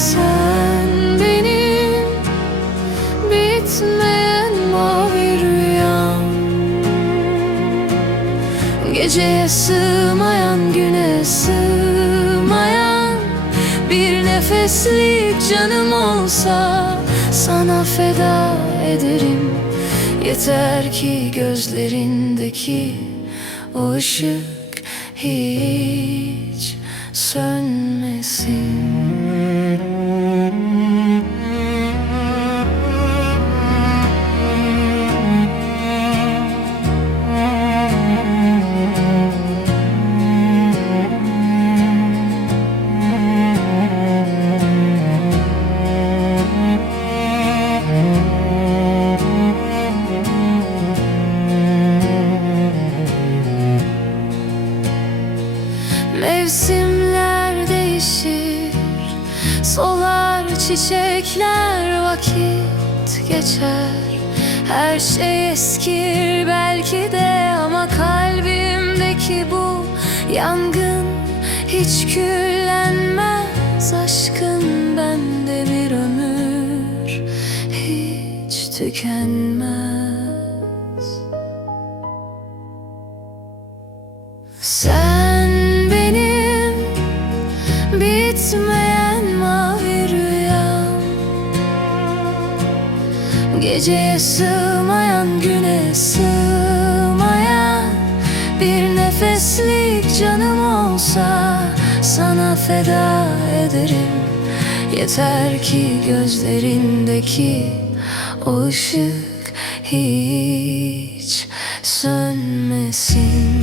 Sen benim bitmeyen mavi rüyam, geceye sığmayan, güne sığmayan bir nefeslik canım olsa sana feda ederim. Yeter ki gözlerindeki o ışık hiç sönmesin. Mevsimler değişir, solar çiçekler, vakit geçer. Her şey eskir belki de, ama kalbimdeki bu yangın hiç küllenmez. Aşkın bende bir ömür hiç tükenmez. Sen bitmeyen mavi rüyam, geceye sığmayan, güne sığmayan bir nefeslik canım olsa sana feda ederim. Yeter ki gözlerindeki o ışık hiç sönmesin.